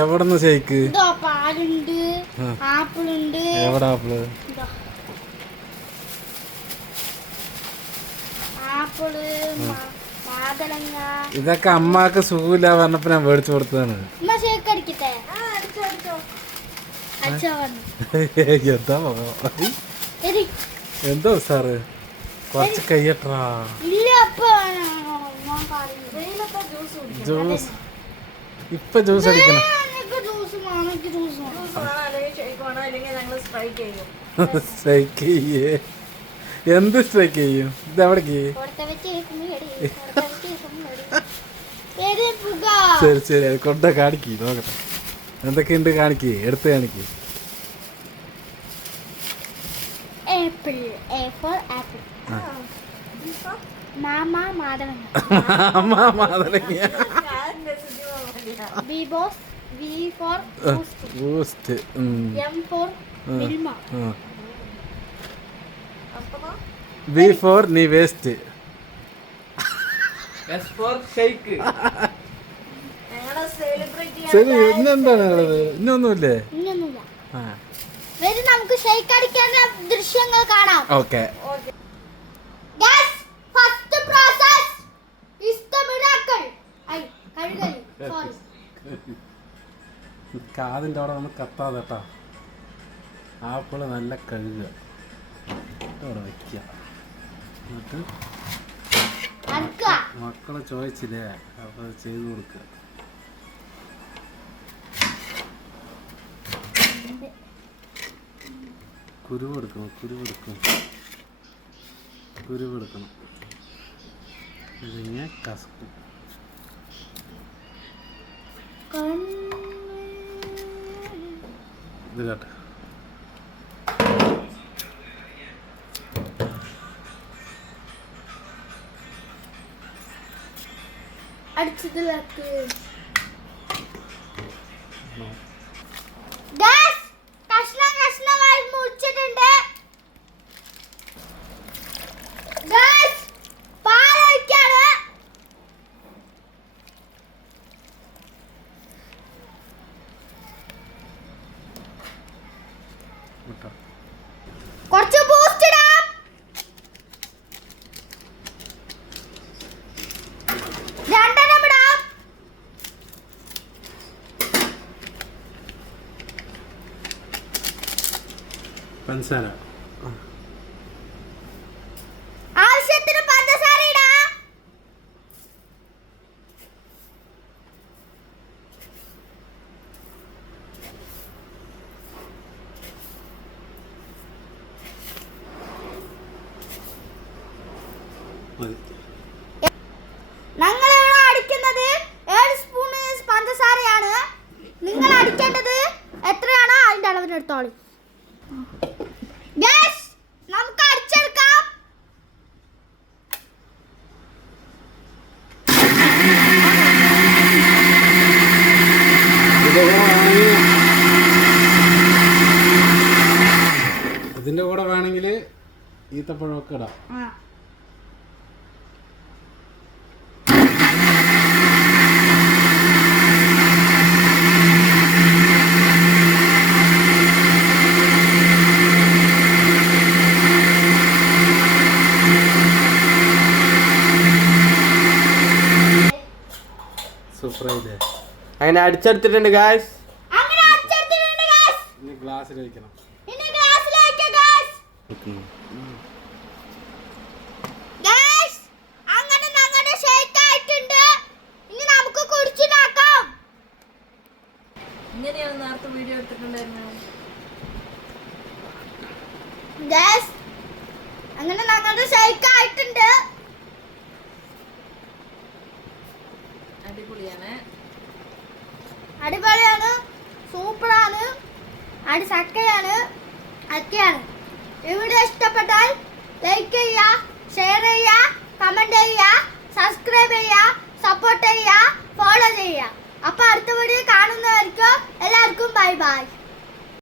എവിടെന്ന് ഷേക്ക്? പാലുണ്ട്, ആപ്പിളുണ്ട്. എവിടെ ആപ്പിള്? ആപ്പിള്, മാതളങ്ങ. ഇതൊക്കെ അമ്മക്ക് സുഖമില്ല പറഞ്ഞപ്പോ ഞാൻ മേടിച്ചു കൊടുത്തതാണ്. ഷേക്ക് അടിക്കട്ടെ? എന്താ സാറ് കുറച്ച് കയ്യട്ടാ. ജ്യൂസ് ഇപ്പൊ ജ്യൂസ് അടിക്കണം. സ്ട്രൈക്ക് ചെയ്യേ? എന്ത് സ്ട്രൈക്ക് ചെയ്യും? ഇത് എവിടേക്ക്? ശരി ശരി കൊണ്ട കാണിക്ക് നോക്കട്ടെ എന്തൊക്കെയുണ്ട്. കാണിക്ക്, എടുത്ത് കാണിക്ക്. ബൂസ്റ്റ്. ബി ഫോർ നീ വേസ്റ്റ്. ശരി ഇന്നെന്താണ് ഉള്ളത്? ഇന്നൊന്നുമില്ലേ? നമുക്ക് ഷേക്ക് അടിക്കുന്ന ദൃശ്യങ്ങൾ കാണാം. ഓക്കെ. കാതിൻ്റെ അവിടെ നമ്മൾ കത്താതെ കേട്ടോ. ആപ്പിള് നല്ല കഴുകുക, അവിടെ വയ്ക്കുക. എന്നിട്ട് മക്കളെ ചോദിച്ചില്ലേ, അപ്പോൾ അത് ചെയ്ത് കൊടുക്കുക. കുരുവെടുക്കണം. ഇതിങ്ങനെ കസക്കും. ഇത് കേട്ടോ. അടിച്ചതിലേക്ക് കഷ്ണമായി മുറിച്ചിട്ടുണ്ട്. പാലൊഴിക്കാണ്. കുറച്ച് ബൂസ്റ്റ് ഇടാം. രണ്ടെണ്ണം ഇടാം. പഞ്ചസാര ആവശ്യത്തിന് പഞ്ചസാര ഇടാം. ഞങ്ങളിവിടെ അടിക്കുന്നത് 7 സ്പൂൺ പഞ്ചസാരയാണ്. നിങ്ങൾ അടിക്കേണ്ടത് എത്രയാണോ അതിന്റെ അളവിനെടുത്തോളൂ. നമുക്ക് അടിച്ചെടുക്കാം. ഇതിന്റെ കൂടെ വേണമെങ്കിൽ ഈത്തപ്പഴമൊക്കെ ഇടാം. സൂപ്പറായില്ലേ? അങ്ങനെ അടിച്ചെടുത്തിട്ടുണ്ട് ഗായ്സ്. ഇനി ഗ്ലാസ്സിൽ വെക്കണം. ഇങ്ങനെയാണ് നേരത്തെ വീഡിയോ എടുത്തിട്ടുണ്ടായിരുന്നത്. അങ്ങനെ ഞങ്ങളുടെ ഷേക്ക് ആയിട്ടുണ്ട്. അടിപൊളിയാണ്, സൂപ്പറാണ്, അടിസക്കയാണ്, ഒക്കെയാണ്. ഈ വീഡിയോ ഇഷ്ടപ്പെട്ടാൽ ലൈക്ക് ചെയ്യുക, ഷെയർ ചെയ്യുക, കമന്റ് ചെയ്യുക, സബ്സ്ക്രൈബ് ചെയ്യുക, സപ്പോർട്ട് ചെയ്യുക, ഫോളോ ചെയ്യുക. അപ്പോൾ അടുത്ത വീഡിയോ കാണുന്നവർക്ക് എല്ലാവർക്കും ബൈ ബൈ.